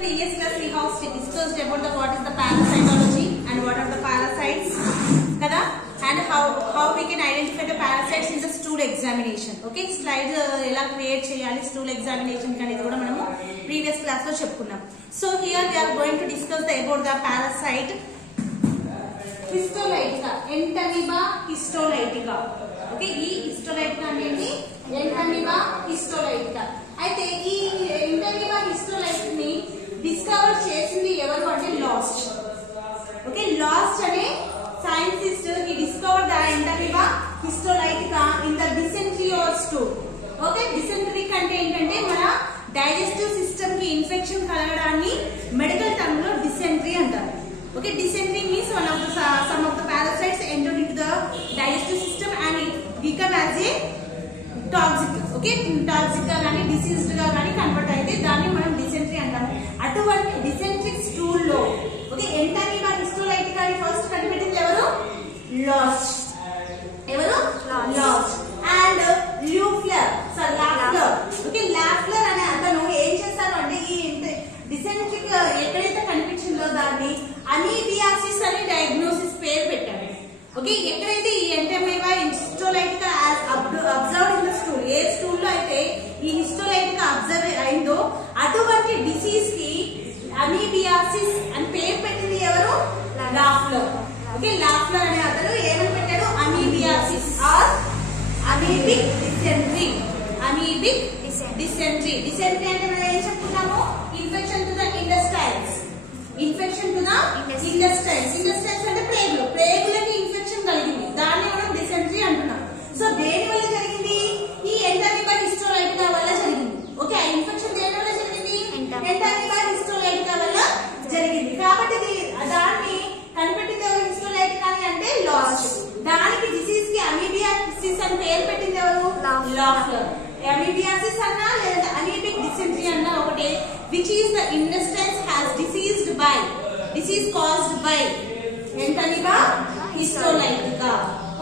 previous class we have discussed about what is the parasitology and what are the parasites, kada, and how we can identify the parasites in the stool examination. Okay, slide ela create cheyali stool examination kanedi kuda manamu previous class lo cheppukunnam. So here we are going to discuss about the parasite Histolytica, Entamoeba histolytica. Okay, ee histolytica ante Entamoeba histolytica. అయితే ఈ Entamoeba histolytica ని discover చేసింది ఎవరు అంటే last. Okay, last అనే scientist he discovered the Entamoeba histolytica in the dysentery or stool. Okay, dysentery అంటే ఏంటంటే మన డైజెస్టివ్ సిస్టమ్ కి ఇన్ఫెక్షన్ కలగడాన్ని మెడికల్ టర్మ్ లో dysentery అంటారు. Okay, dysentery means some of the parasites entered into the digestive system and it become as a toxic. Okay, toxic గా గాని diseased గా గాని కన్వర్ట్ అయితే దాన్ని మనం dysentery అంటాము. అటువంటి dysenteric stool లో ఓకే Entamoeba histolytica ని ఫస్ట్ కనిపెట్టింది ఎవరు? లాస్ట్. ఎవరు? లాస్ట్. అండ్ ల్యూఫ్లర్ లాఫ్లర్. ఓకే, లాఫ్లర్ అనే అతను ఏం చేశారు అంటే ఈ డిసెంట్రిక్ ఎక్కడైతే కనిపించిందో దాన్ని అమీబియాసిస్ అని డయాగ్నోసిస్ పేరు పెట్టారు. ఓకే, ఎక్కడైతే ఈ Entamoeba histolytica observed in the stool, A stool లో అయితే ఈ histolytica అబ్జర్వ్ అయిందో అటువంటి డిసీజ్ కి అమీబియాసిస్ అని పేరు పెట్టింది ఎవరు? లాఫ్లర్. ఓకే, లాఫ్లర్ అనే అతను ఏమని పెట్టాడు? Amoebiasis or amoebic dysentery. Amoebic dysentery. Dysentery అంటే మనం ఏం చెప్పుకున్నాము? Infection to the intestines. Infection to the intestines. Intestines అంటే ప్రేగులు. ప్రేగులకి ఇన్ఫెక్షన్ కలిగింది, దాన్ని మనం డిసెంట్రీ అంటున్నాం. సో దేని వల్ల జరిగింది? ఈ Entamoeba histolytica వల్ల జరిగింది. ఓకే, ఆ ఇన్ఫెక్షన్ దేని వల్ల జరిగింది? Entamoeba histolytica వల్ల జరిగింది. కాబట్టి దాన్ని కనిపెట్టింది ఎవరు? histolytica అంటే లాస్ట్. దానికి డిసీజ్ కి అమీబియాసిస్ అని పేరు పెట్టింది ఎవరు? లాఫ్లర్. అమీబియాసిస్ అన్నా లేదా అమీబిక్ డిసెంట్రీ అన్నా ఒకటే. which is the intestines has disease caused by Entamoeba histolytica.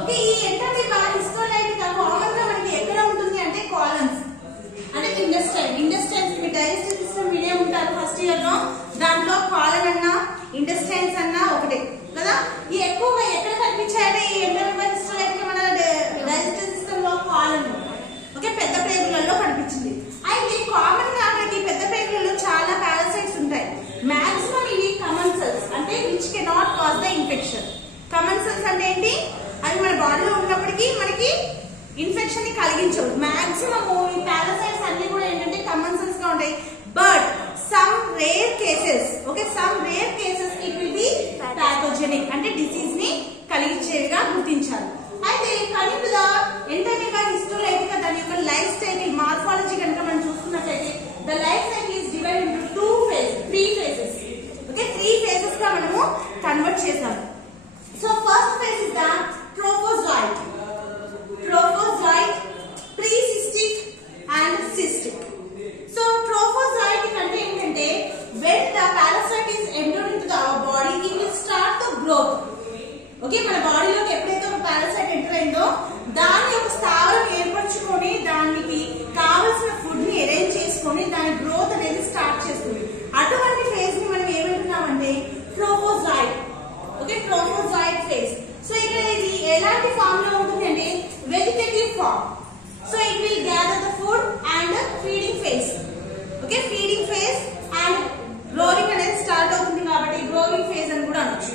Okay, ఈ Entamoeba histolytica కామన్ గా మనకి ఎక్కడ ఉంటుంది అంటే కాలన్స్ అంటే ఇంటెస్టైన్స్. మీ డైజెస్టివ్ సిస్టమ్ వినే ఉంటారు ఫస్ట్ ఇయర్ లో, దాంట్లో కాలన్ అన్నా ఇంటెస్టైన్స్ అన్నా ఒకటే కదా. ఈ ఎక్కువగా ఎక్కడ కనిపించాయంటే ఈ Entamoeba histolytica మన డైజెస్టివ్ సిస్టమ్ లో కాలన్. ఓకే, పెద్ద ప్రేగులలో కనిపించింది. అయితే కామన్ గా మనకి పెద్ద ప్రేగులలో చాలా పారాసైట్స్ ఉంటాయి. మాక్సిమం ఇవి కమన్ సెల్స్ అంటే which cannot cause the infection. Come on cells అంటే ఏంటి? అవి మన బాడీలో ఉన్నప్పటికీ మనకి ఇన్ఫెక్షన్ ని కలిగించవు. మాక్సిమం ఈ పారాసైట్స్ అన్ని కూడా ఏంటంటే కమన్ సెల్స్ గా ఉంటాయి. But some rare cases, okay, some rare cases it will B pathogenic అంటే డిసీజ్ ని కలిగించేవిగా గుర్తించాలి. అయితే coming to the Entamoeba histolytica దాని యొక్క లైఫ్ సైకిల్ మార్ఫాలజీ కనుక మనం చూసుకున్నట్లయితే the life cycle is divided into 3 phases. Okay, 3 phases గా మనము కన్వర్ట్ చేసాము. So first phase is the trophozoite. Trophozoite, precystic and cystic. So trophozoite అంటే ఏంటంటే when the parasite is entered into the body it will start the growth. Okay, మన బాడీలోకి ఎప్పుడైతే ఒక parasite enter అయిందో దాని యొక్క స్థావరం ఏర్పరచుకొని దానికి కావలసిన ఫుడ్ ని అరేంజ్ చేసుకొని దాని గ్రోత్ అనేది స్టార్ట్ చేస్తుంది. అటువంటి ఫేజ్ ని మనం ఏమంటున్నామంటే trophozoite. Okay, trophozoite phase. So ఇక్కడ ఇది ఎలాంటి ఫామ్ లో ఉంటుంది అంటే vegetative form. So it will gather the food and feeding phase. Okay, feeding phase and growing అనేది స్టార్ట్ అవుతుంది కాబట్టి గ్రోయింగ్ ఫేజ్ అని కూడా అనొచ్చు.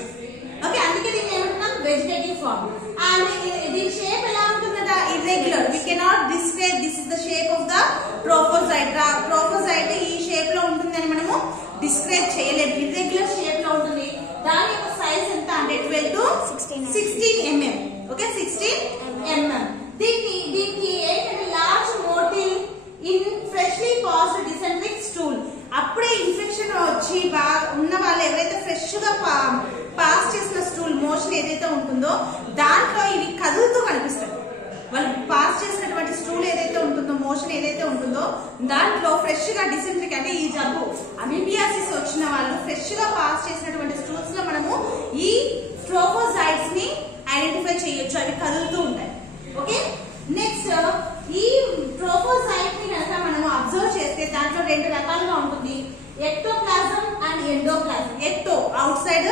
ఓకే, అందుకే దీన్ని ఏమంటున్నాం? Vegetative form. అండ్ దీని షేప్ ఎలా ఉంటుందట? Irregular. We cannot describe this is the shape of the trophozoite. Trophozoite ఈ షేప్ లో ఉంటుంది అని మనము డిస్క్రైబ్ చేయలేము. ఇర్రెగ్యులర్ షేప్ లో ఉంటుంది. దాని యొక్క సైజ్ ఎంత అంటే 12 to 16 mm. Okay, 16 mm. దీనికి ఏంటంటే large motile in freshly passed dysenteric stool. అప్పుడే ఇన్ఫెక్షన్ వచ్చి ఉన్న వాళ్ళు ఎవరైతే ఫ్రెష్ గా పాస్ చేసిన స్టూల్ మోషన్ ఏదైతే ఉంటుందో దాంట్లో ఇవి కదులుతూ కనిపిస్తాయి. వాళ్ళు పాస్ చేసినటువంటి స్టూల్ ఏదైతే ఉంటుందో, మోషన్ ఏదైతే ఉంటుందో దాంట్లో ఫ్రెష్ గా డిసెంట్రిక్ అంటే ఈ జబ్బు అమీబియాసిస్ వచ్చిన వాళ్ళు ఫ్రెష్ గా పాస్ చేసినటువంటి స్టూల్స్ లో మనము ఈ ట్రోఫోజాయిట్స్ ని ఐడెంటిఫై చేయొచ్చు. అవి కదులుతూ ఉంటాయి. ఓకే, నెక్స్ట్ ఈ ట్రోఫోజాయిట్ ని కనుక మనం అబ్జర్వ్ చేస్తే దాంట్లో 2 రకాలుగా ఉంటుంది. Ectoplasm endoplasm. Ecto outside,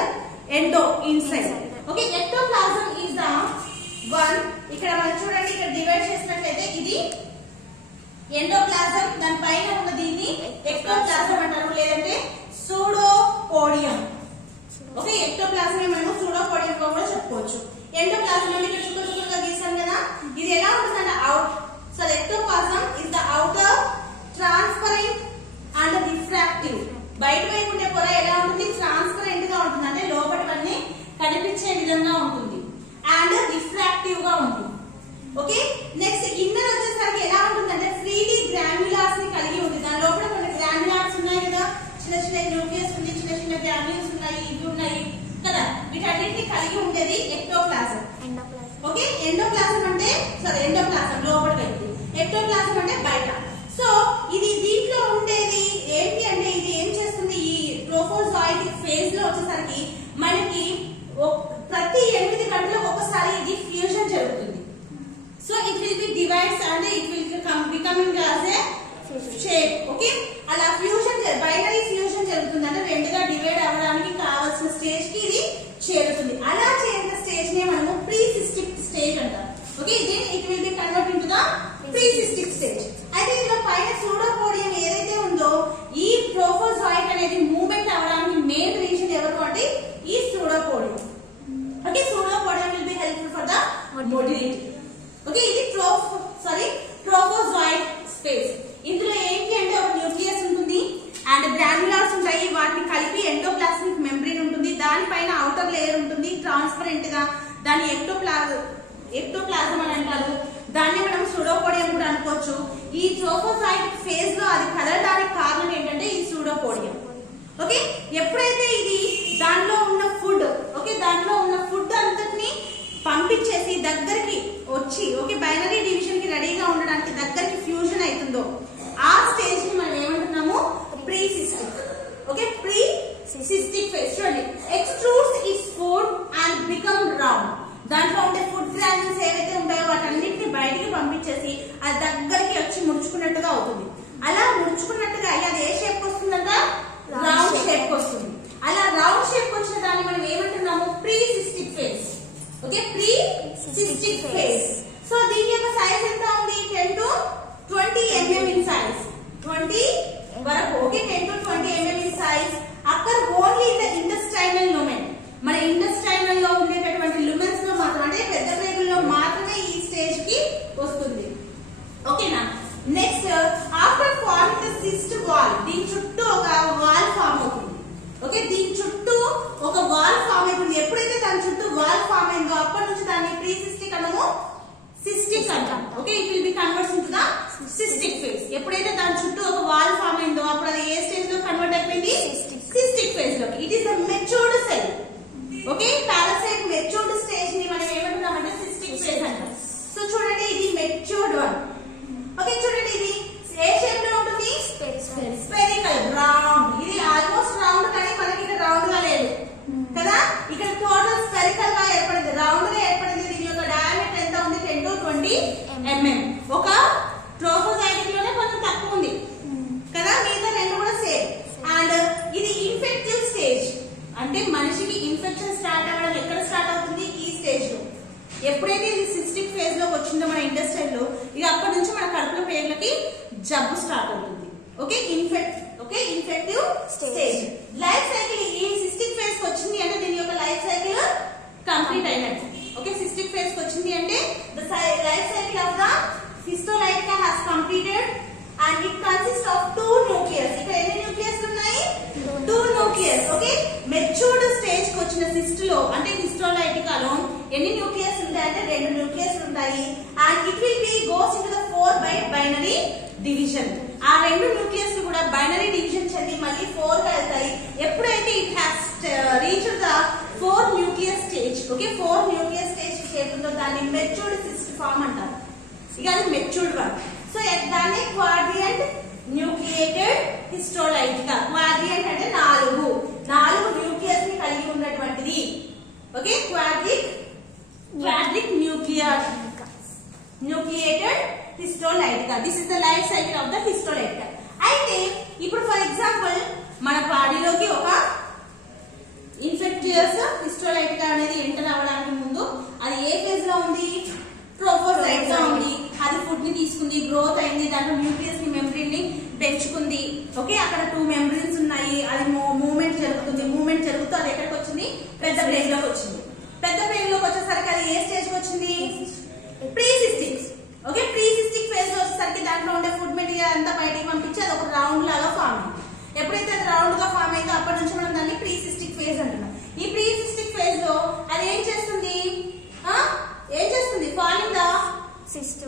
endo inside. Okay, ectoplasm is the one. ఇక్కడ మనం చూడండి, ఇక్కడ డివైడ్ చేసినట్లయితే ఇది ఎండోప్లాజం, దాని పైన ఉన్న దీన్ని ఎక్టోప్లాజం అంటారు, లేదంటే సూడోపోడియం. ఓకే, ఎక్టోప్లాజం మనము సూడోపోడియం గా కూడా చెప్పుకోవచ్చు. ఎండోప్లాజం అంటే ఇక్కడ చుక్కగా గీసాం కదా, ఇది ఎలా ఉంటుందంటే out. So ectoplasm is the outer transparent and refractive. బయట వైపు ఉండే పొర ఎలా ఉంటుంది? ట్రాన్స్పరెంట్ గా ఉంటుంది, అంటే లోపటివన్నీ కనిపించే విధంగా ఉంటుంది, అండ్ రిఫ్రాక్టివ్ గా ఉంటుంది. ఓకే, నెక్స్ట్ ఇన్నర్ వచ్చేసరికి ఎలా ఉంటుందంటే ఫ్రీలీ గ్రాన్యులాస్ ని కలిగి ఉంటుంది. దాని లోపల కొన్ని గ్రాన్యులాస్ ఉన్నాయి కదా, చిన్న చిన్న న్యూక్లియస్ ఉంది, చిన్న చిన్న గ్రాన్యుల్స్ ఉన్నాయి, ఇవి ఉన్నాయి కదా, వీటన్నిటిని కలిగి ఉండేది ఎక్టోప్లాజం. ఓకే, ఎండోప్లాజం అంటే ఎండోప్లాజం లోపల వైపు, ఎక్టోప్లాజం అంటే బయట. సో ఇది దీంట్లో ఉండేది ఏంటి అంటే, ఇది ఏం చేస్తుంది, ఈ ట్రోఫోజాయిటిక్ ఫేజ్ లో వచ్చేసరికి మనకి ప్రతి 8 గంటలకు ఒకసారి ఇది ఫ్యూజన్ జరుగుతుంది. So it will B divides and it will becoming as a shape. Okay, అలా ఫ్యూజన్, బైనరీ ఫ్యూజన్ జరుగుతుంది, అంటే రెండుగా డివైడ్ అవ్వడానికి కావాల్సిన స్టేజ్ కి ఇది చేరుతుంది. అలా చేరిన స్టేజ్ నే మనము ప్రీ సిస్టిక్ స్టేజ్ అంటాం. Okay, then it will be convert into the pre cystic stage. అయితే ఇందులో పైన సూడోపోడియం ఏదైతే ఉందో, ఈ ట్రోఫోజాయిట్ అనేది మూవ్మెంట్ అవ్వడానికి మెయిన్ రీజన్ ఎవరు అంటే ఈ pseudopodium. Okay, pseudopodium will be helpful for the motility. Okay, ఇది ట్రోఫోజాయిడ్ స్పేస్. ఇందులో ఏంటి అంటే ఒక న్యూక్లియస్ ఉంటుంది అండ్ గ్రాన్యులార్స్ ఉంటాయి, వాటిని కలిపి ఎండోప్లాస్మిక్ మెంబ్రేన్ ఉంటుంది, దానిపైన అవుటర్ లేయర్ ఉంటుంది ట్రాన్స్పరెంట్ గా, దాన్ని ఎక్టోప్లాజం అని అంటారు. దాన్ని మనం సూడోపోడియం కూడా అనుకోవచ్చు. ఈ ట్రోఫోజాయిడ్ ఫేజ్ లో అది కదలడానికి కారణం ఏంటంటే ఈ సూడోపోడియం. ఓకే, ఎప్పుడైతే ఇది దానిలో ఉన్న ఫుడ్, ఓకే, దానిలో ఉన్న ఫుడ్ అంతటిని పంపించేసి దగ్గరికి వచ్చి, ఓకే, బైనరీ డివిజన్ కి రెడీగా ఉండడానికి దగ్గరికి ఫ్యూజన్ అవుతుందో, ఆ స్టేజ్ ని మనం ఏమంటున్నాము? Pre cystic. Okay, pre cystic phase. చూడండి, extrudes its food and become round. దాంట్లో ఉండే ఫుడ్ గ్రాన్యూల్స్ ఏవైతే ఉంటాయో వాటన్నిటిని బయటికి పంపించేసి అది దగ్గరికి వచ్చి ముడుచుకున్నట్టుగా అవుతుంది. అలా ముడుచుకున్నట్టుగా అయ్యి అది ఏ షేప్ వస్తుందంట? రౌండ్ షేప్ వస్తుంది. అలా రౌండ్ షేప్ వచ్చిన దాన్ని మనం ఏమంటున్నాము? Pre cystic phase. Okay, pre cystic phase. So దీని యొక్క సైజ్ ఎంత ఉంది? 10 to 20 mm ఇన్ సైజ్. 20 వరకు. Okay, 10 to 20 mm in size. Occur only in the intestinal lumen. మన ఇంటెస్టైనల్ లో ఉండేటటువంటి లూమెన్స్ లో మాత్రం, అంటే పెద్ద ప్రేగుల్లో మాత్రమే ఈ స్టేజ్ కి వస్తుంది. ఓకేనా? Next, after forming the cyst wall, దీని చుట్టూ ఒక వాల్ ఫామ్ అవుతుంది. ఓకే, దీని చుట్టూ ఒక వాల్ ఫామ్ అవుతుంది. ఎప్పుడైతే దాని చుట్టూ వాల్ ఫామ్ అయిందో అప్పటి నుంచి దాన్ని ప్రీ సిస్టిక్ అనము సిస్టిక్ అంటాం. Okay, it will B converts into the cystic phase. ఎప్పుడైతే దాని చుట్టూ ఒక వాల్ ఫామ్ అయిందో అప్పుడు అది ఏ స్టేజ్ లో కన్వర్ట్ అయిపోయింది? సిస్టిక్ ఫేజ్ లోకి. It is the matured cell. Okay, parasite matured stage ని మనం ఏమంటున్నామంటే సిస్టిక్ ఫేజ్ అంటాం. సో చూడండి, ఇది మెచ్యూర్డ్ వన్. ఓకే, చూడండి, ఇది ఏ షేప్ లో ఉంటుంది? Spherical, round. ఇది ఆల్మోస్ట్ రౌండ్, కానీ మనకి ఇక్కడ రౌండ్ గా లేదు కదా, ఇక్కడ టోటల్ స్పెరికల్ గా ఏర్పడింది, రౌండ్ గా ఏర్పడింది. దీని యొక్క డయామీటర్ ఎంత ఉంది? 10 to 20 mm. ఒక ట్రోఫోజాయిటిక్ లోనే కొంచెం తక్కువ ఉంది కదా, మిగతా రెండు కూడా సేమ్. అండ్ ఇది ఇన్ఫెక్టివ్ స్టేజ్, అంటే మనిషికి ఇన్ఫెక్షన్ స్టార్ట్ అవ్వడం ఎక్కడ స్టార్ట్ అవుతుంది? ఈ స్టేజ్ లో. ఎప్పుడైతే ఇది సిస్టిక్ ఫేజ్ లోకి వచ్చిందో మన ఇండస్ట్రీల్ లో, ఇక అప్పటి నుంచి మన కడుపులో పేర్లకి జబ్బు స్టార్ట్ అవుతుంది. Okay, infective stage. Life cycle ఈ సిస్టిక్ ఫేజ్ కి వచ్చింది అంటే దీని యొక్క లైఫ్ సైకిల్ కంప్లీట్ అయినట్టు. ఓకే, సిస్టిక్ ఫేజ్ కి వచ్చింది అంటే the life cycle of the histolytica has completed and it consist of 2 nucleus. ఇక్కడ ఎన్ని న్యూక్లియస్ ఉన్నాయి? 2 న్యూక్లియస్. ఓకే, మెచ్యూర్డ్ స్టేజ్ కి వచ్చిన సిస్ట్ లో, అంటే హిస్టోలైటికాలో ఎన్ని న్యూక్లియస్ ఉంటాయంటే 2 న్యూక్లియస్ ఉంటాయి. And it will B goes into the 4 by binary division. ఆ 2 న్యూక్లియస్ కూడా బైనరీ డివిజన్ చెంది మళ్ళీ 4 గా వెళ్తాయి. ఎప్పుడైతే it has reached the 4 nucleus stage, okay, 4 nucleus stage కి చేరుతుందో దాన్ని మెచ్యూర్డ్ సిస్ట్ ఫామ్ అంటారు. ఇక అది మెచ్యూర్డ్ వన్. సో దాన్ని క్వాడ్రియంట్ న్యూక్లియేటెడ్ హిస్టోలైటికా. క్వాడ్రియంట్ అంటే 4 న్యూక్లియస్ ని కలిగి ఉన్నటువంటిది. Okay, quadric nucleated histolytica. This is the life cycle of the histolytica. అయితే ఇప్పుడు ఫర్ ఎగ్జాంపుల్ మన బాడీలోకి ఒక చేసుకుంది, గ్రోత్ అయింది, దాంట్లో న్యూక్లియస్ ని మెంబ్రెన్ ని పెంచుకుంది. ఓకే, అక్కడ 2 మెంబ్రెన్స్ ఉన్నాయి, అది మూవ్మెంట్ జరుగుతుంది. మూవ్మెంట్ జరుగుతూ అది ఎక్కడికి వచ్చింది? పెద్ద బ్రెయిన్ లోకి వచ్చింది. పెద్ద బ్రెయిన్ లోకి వచ్చేసరికి అది ఏ స్టేజ్ కి వచ్చింది? ప్రీసిస్టిక్. ఓకే, ప్రీసిస్టిక్ ఫేజ్ లో వచ్చేసరికి దాంట్లో ఉండే ఫుడ్ మెటీరియల్ అంతా బయటికి పంపించి అది ఒక రౌండ్ లాగా ఫామ్ అయింది. ఎప్పుడైతే అది రౌండ్ గా ఫామ్ అయిందో అప్పటి నుంచి మనం దాన్ని ప్రీసిస్టిక్ ఫేజ్ అంటున్నాం. ఈ ప్రీసిస్టిక్ ఫేజ్ లో అది ఏం చేస్తుంది? Forming the cyst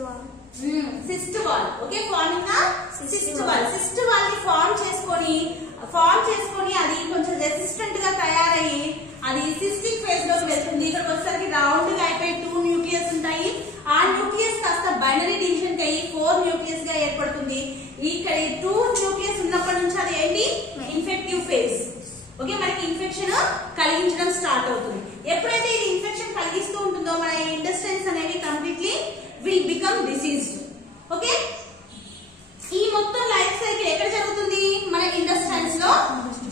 wall. Okay, forming the cyst wall. Cyst wall ని ఫార్మ్ చేసుకొని అది కొంచెం రెసిస్టెంట్ గా తయారయ్యి అది సిస్టిక్ ఫేజ్ లోకి వెళ్తుంది. ఇక్కడికి వచ్చేసరికి రౌండ్ గా అయిపోయి 2 న్యూక్లియస్ ఉంటాయి. ఆ న్యూక్లియస్ కాస్త బైనరీ డివిజన్ అయ్యి 4 న్యూక్లియస్ గా ఏర్పడుతుంది. ఇక్కడ 2 న్యూక్లియస్ ఉన్నప్పటి నుంచి అది ఏంటి? Infective phase. ఓకే, మనకి ఇన్ఫెక్షన్ కలిగించడం స్టార్ట్ అవుతుంది. ఎప్పుడైతే ఇది ఇన్ఫెక్షన్ కలిగిస్తూ ఉంటుందో మన ఇంటెస్టైన్స్ అనేవి completely will become diseased. Okay, ఈ మొత్తం లైఫ్ సైకిల్ ఎక్కడ జరుగుతుంది? మన ఇంటెస్టైన్స్ లో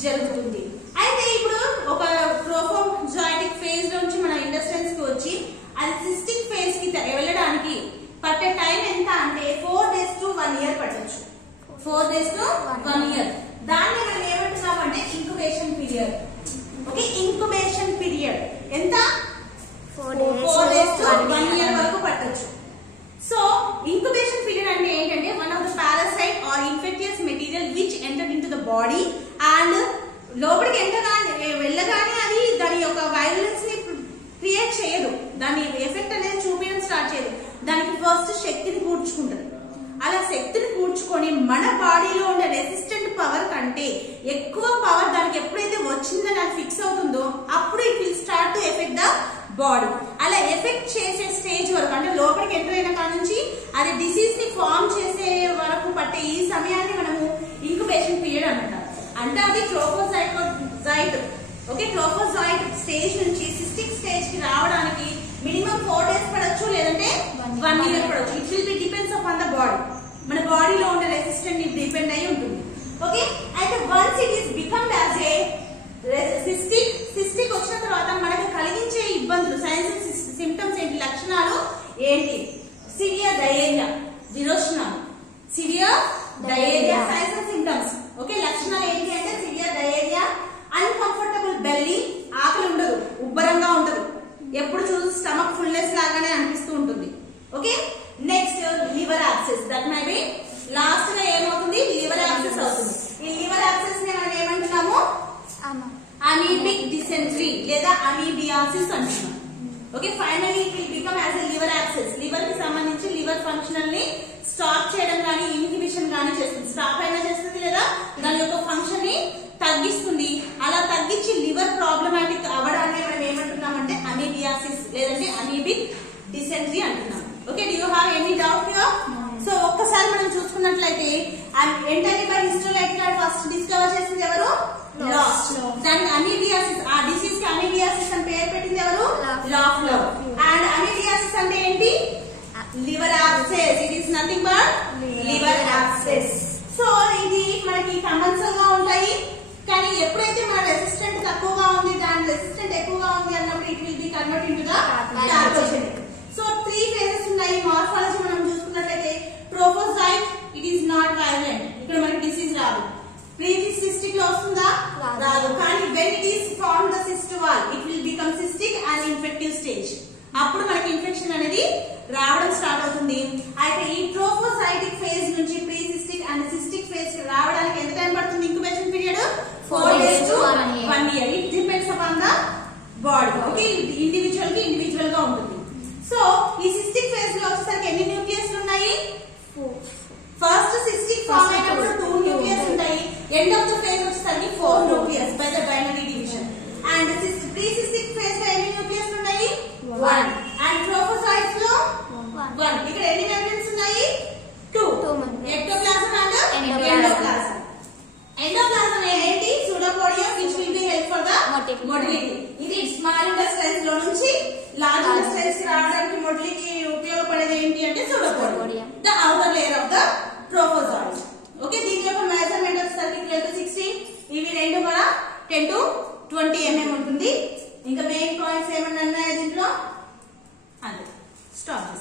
జరుగుతుంది. అయితే ఇప్పుడు ఒక ట్రోఫోజాయిటిక్ ఫేజ్ నుంచి మన ఇంటెస్టైన్స్ కి వచ్చి అది సిస్టిక్ ఫేజ్ కి వెళ్ళడానికి పట్టే టైం ఎంత అంటే 4 days to 1 year పట్టొచ్చు. 4 days to 1 year. దాన్ని మనం ఏమంటున్నామంటే incubation period. Okay, incubation period ఎంత? 4 days to 1 year వరకు పట్టొచ్చు. సో ఇంక్యుబేషన్ పీరియడ్ అంటే ఏంటంటే one of the parasite or infectious material which entered into the body and లోపలికి వెళ్ళగానే అది దాని యొక్క వైలెన్స్ ని క్రియేట్ చేయదు, దాని ఎఫెక్ట్ అనేది చూపించడం స్టార్ట్ చేయదు. దానికి ఫస్ట్ శక్తిని కూర్చుకుంటది. అలా శక్తిని కూర్చుకొని మన బాడీలో ఉండే రెసిస్టెంట్ పవర్ కంటే ఎక్కువ పవర్ దానికి ఎప్పుడైతే వచ్చిందో నాకు ఫిక్స్ అవుతుందో అప్పుడు it will start to effect the body. అలా ఎఫెక్ట్ చేసే స్టేజ్ వరకు అంటే లోపలికి ఎంటర్ అయిన కాడ నుంచి అది డిసీజ్ ని ఫామ్ చేసే వరకు పట్టే ఈ సమయాన్ని మనము ఇంక్యుబేషన్ పీరియడ్ అంటాం. అంటే అది ట్రోఫోజాయిట్. ఓకే, ట్రోఫోజాయిట్ స్టేజ్ నుంచి సిస్టిక్ స్టేజ్ కి రావడానికి మినిమం 4 days పడొచ్చు, లేదంటే 1 year పడొచ్చు. It will be depends upon the body. మన బాడీలో ఉండే రెసిస్టెంట్ ని డిపెండ్ అయి ఉంటుంది. ఓకే, అయితే once it is become as a cystic వచ్చిన తర్వాత మనకు కలిగించే ఇబ్బందులు, సైన్స్ సిమ్టమ్స్ ఏంటి, లక్షణాలు ఏంటి? సివియర్ డయేరియా, విరోచనాలు. Severe diarrhoea science and symptoms. Okay, లక్షణాలు ఏంటి అంటే సివియర్ డయేరియా, అన్కంఫర్టబుల్ బెల్లీ, ఆకలి ఉండదు, ఉబ్బరంగా ఉండదు, ఎప్పుడు చూసి స్టమక్ ఫుల్నెస్ లాగానే అనిపిస్తూ ఉంటుంది. Okay, next liver abscess. That may be last గా ఏమవుతుంది? లివర్ యాబ్సెస్ అవుతుంది. ఈ లివర్ యాబ్సెస్ ని మనం ఏమంటున్నాము? అమీబిక్ డిసెంట్రీ లేదా అమీబియాసిస్ అంటున్నాం. Okay, finally it will become as a liver abscess. Liver కి సంబంధించి లివర్ ఫంక్షనల్ ని స్టాప్ చేయడం కానీ ఇన్హిబిషన్ కానీ చేస్తుంది. స్టాప్ అయినా చేస్తుంది లేదా దాని యొక్క ఫంక్షన్ ని తగ్గిస్తుంది. అలా తగ్గించి లివర్ ప్రాబ్లమాటిక్ అవ్వడాన్ని మనం ఏమంటున్నామంటే అమీబియాసిస్ లేదంటే అమీబిక్ డిసెంట్రీ అంటున్నాం. Okay, do you have any doubt here? So ఒక్కసారి మనం చూసుకున్నట్లయితే ఎంటైరిబా హిస్టోలైటికా ఫస్ట్ డిస్కవర్ చేసింది ఎవరు? లాస్ట్. దాని అమీబియాసిస్, ఆ డిసీజ్ కి అమీబియాసిస్ అని పేరు పెట్టింది ఎవరు? లాఫ్లో. అండ్ అమీబియాసిస్ అంటే ఏంటి? Liver abscess. It is nothing but liver abscess. So ఇది మనకి కంపల్సరీ గా ఉంటాయి. కానీ ఎప్పుడైతే మన రెసిస్టెంట్ తక్కువగా ఉంది, దాని రెసిస్టెంట్ ఎక్కువగా ఉంది అన్నప్పుడు it will be convert into the pathogenic. So 3 phases ఉన్నాయి. మార్ఫాలజీ మనం చూసుకున్నట్లయితే trophozoite it is not violent, ఇక్కడ మనకి డిసీజ్ రాదు. ప్రీసిస్టిక్ లో వస్తుందా? రాదు. కానీ when it is form the cyst wall it will become cystic and infective stage. అప్పుడు మనకి ఇన్ఫెక్షన్ అనేది రావడం స్టార్ట్ అవుతుంది. అయితే ఈ ట్రోఫోజాయిటిక్ ఫేజ్ నుంచి ప్రీసిస్టిక్ అండ్ సిస్టిక్ ఫేజ్ రావడానికి ఎంత టైం పడుతుంది? Incubation period 4 days to 1 year. It depends upon the body. Okay, individual గా ఉంటుంది. సో ఈ సిస్టిక్ ఫేజ్ లో వచ్చేసరికి ఎన్ని న్యూక్లియస్ ఉన్నాయి? 4. ఫస్ట్ సిస్టిక్ ఫామ్ అయినప్పుడు 2 న్యూక్లియస్ ఉంటాయి. ఎండ్ ఆఫ్ ద ఫేజ్ వచ్చేసరికి 4 nucleus by the binary division. And precystic phase లో ఎన్ని న్యూక్లియస్ ఉన్నాయి? 1. అండ్ ట్రోఫోజాయిట్స్ లో 1. ఇక్కడ ఎన్ని మెంబ్రెన్స్ ఉన్నాయి? 2. Ectoplasm and endoplasm. ఎండోప్లాజం ఏంటి? Pseudopodium which will be help for the motility. ఇది స్మాల్ ఇంటెస్టైన్స్ లో నుంచి లార్జ్ ఇంటెస్టైన్స్ రావడానికి మోటిలిటీ ఉపయోగపడేది ఏంటి అంటే pseudopodium, the outer layer of the trophozoite. Okay, దీని యొక్క మెజర్మెంట్ వచ్చేసరికి 12 to 16. ఇవి రెండు మన 10 to 20 mm ఉంటుంది. ఇంకా మెయిన్ పాయింట్స్ ఏమన్నా ఉన్నాయా దీంట్లో? అదే స్టాప్.